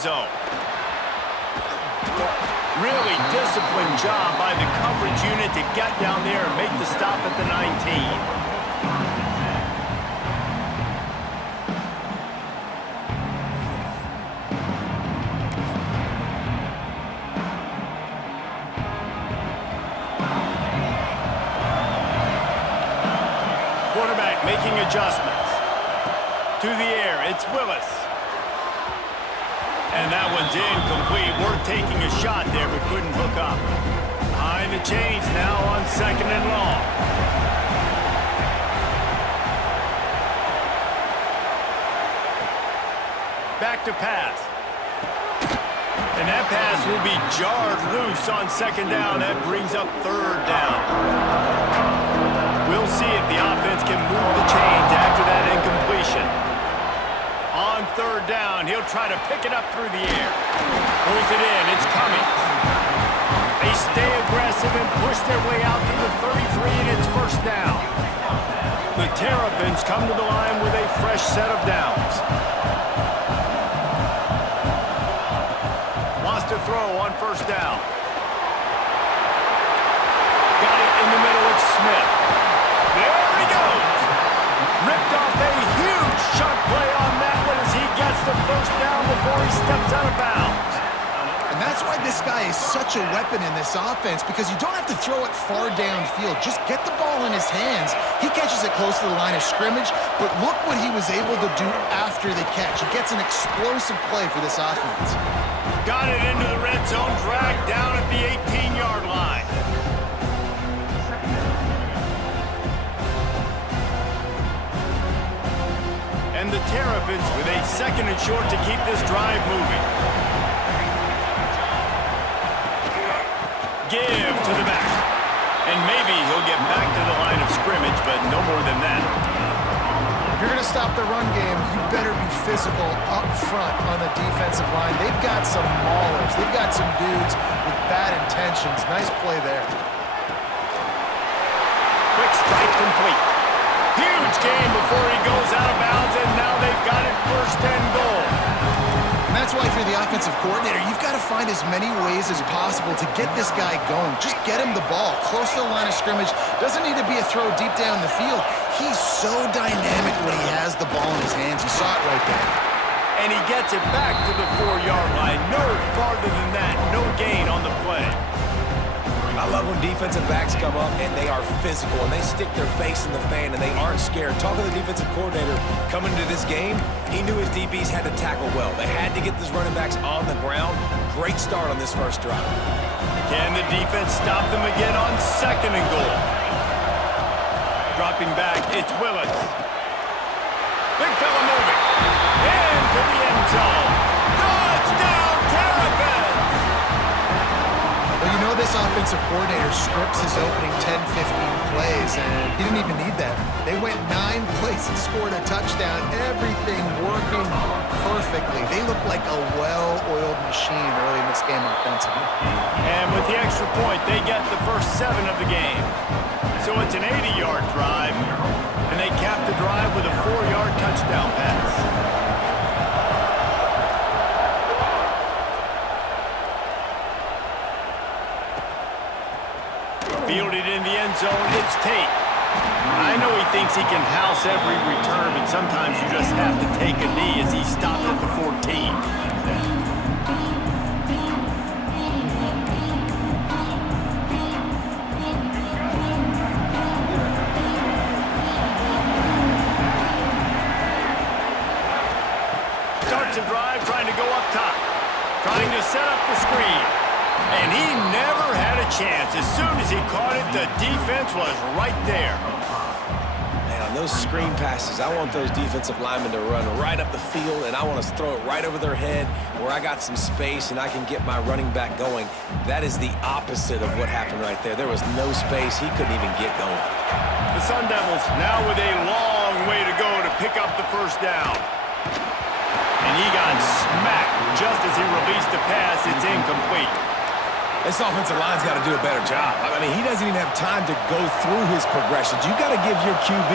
end zone. Really disciplined job by the coverage unit to get down there and make the stop at the 19. Quarterback making adjustments. To the air, it's Willis. And that one's incomplete. Worth taking a shot there, but couldn't hook up. Behind the chains now on 2nd and long. Back to pass. And that pass will be jarred loose on 2nd down. That brings up 3rd down. We'll see if the offense can move the chains after that incompletion. On 3rd down, he'll try to pick it up through the air. Pulls it in, it's coming. They stay aggressive and push their way out to the 33, and it's 1st down. The Terrapins come to the line with a fresh set of downs. Wants to throw on 1st down. Got it in the middle, it's Smith. There he goes. Ripped off a huge chunk play on that one as he gets the 1st down before he steps out of bounds. And that's why this guy is such a weapon in this offense, because you don't have to throw it far downfield. Just get the ball in his hands. He catches it close to the line of scrimmage, but look what he was able to do after the catch. He gets an explosive play for this offense. Got it into the red zone, dragged down at the 18-yard line. And the Terrapins with a 2nd and short to keep this drive moving. Give to the back. And maybe he'll get back to the line of scrimmage, but no more than that. If you're going to stop the run game, you better be physical up front on the defensive line. They've got some maulers. They've got some dudes with bad intentions. Nice play there. Quick strike complete. Huge game before he goes out of bounds, and now they've got it 1st and goal. And that's why if you're the offensive coordinator, you've got to find as many ways as possible to get this guy going. Just get him the ball close to the line of scrimmage. Doesn't need to be a throw deep down the field. He's so dynamic when he has the ball in his hands. You saw it right there. And he gets it back to the 4-yard line. No farther than that. No gain on the play. I love when defensive backs come up and they are physical and they stick their face in the fan and they aren't scared. Talking to the defensive coordinator coming into this game, he knew his DBs had to tackle well. They had to get these running backs on the ground. Great start on this 1st drive. Can the defense stop them again on 2nd and goal? Dropping back, it's Willis. Big fella moving. Into the end zone. Touchdown, Terrapins! Well, you know this offensive coordinator scripts his opening 10, 15 plays, and he didn't even need that. They went 9 plays and scored a touchdown. Everything working perfectly. They look like a well-oiled machine early in this game offensively. And with the extra point, they get the first 7 of the game. So it's an 80-yard drive, and they cap the drive with a 4-yard touchdown pass. Fielded in the end zone, it's Tate. I know he thinks he can house every return, but sometimes you just have to take a knee as he stopped at the 14. Starts a drive, trying to go up top. Trying to set up the screen. And he never had a chance. As soon as he caught it, the defense was right there. Man, on those screen passes, I want those defensive linemen to run right up the field, and I want to throw it right over their head where I got some space and I can get my running back going. That is the opposite of what happened right there. There was no space. He couldn't even get going. The Sun Devils now with a long way to go to pick up the 1st down. And he got smacked just as he released the pass. It's incomplete. This offensive line's got to do a better job. I mean, he doesn't even have time to go through his progressions. You got to give your QB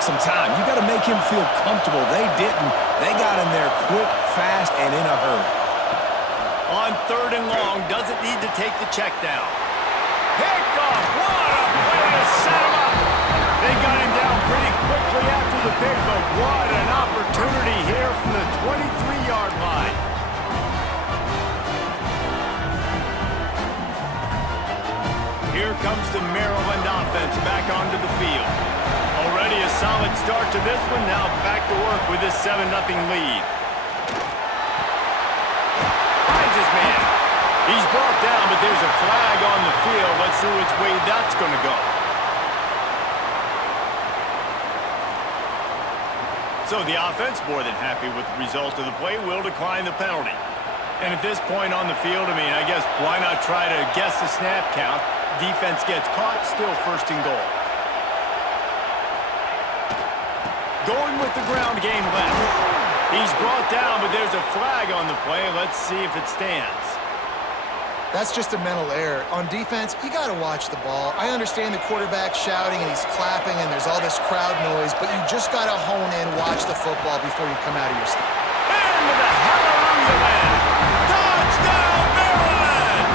some time. You got to make him feel comfortable. They didn't. They got in there quick, fast, and in a hurry. On 3rd and long, doesn't need to take the check down. Picked off. What a way to set him up. They got him down pretty quickly after the pick, but what an opportunity here from the 23-yard line. Here comes the Maryland offense back onto the field. Already a solid start to this one. Now back to work with this 7-0 lead. Finds his man. He's brought down, but there's a flag on the field. Let's see which way that's going to go. So the offense, more than happy with the result of the play, will decline the penalty. And at this point on the field, I guess why not try to guess the snap count? Defense gets caught, still 1st and goal. Going with the ground game left. He's brought down, but there's a flag on the play. Let's see if it stands. That's just a mental error. On defense, you got to watch the ball. I understand the quarterback shouting and he's clapping and there's all this crowd noise, but you just got to hone in, watch the football before you come out of your step. Into the hallelujah land. Touchdown, Maryland!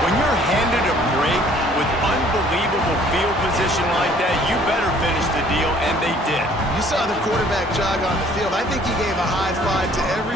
When you're handed a break with unbelievable field position like that, you better finish the deal, and they did. You saw the quarterback jog on the field. I think he gave a high five to every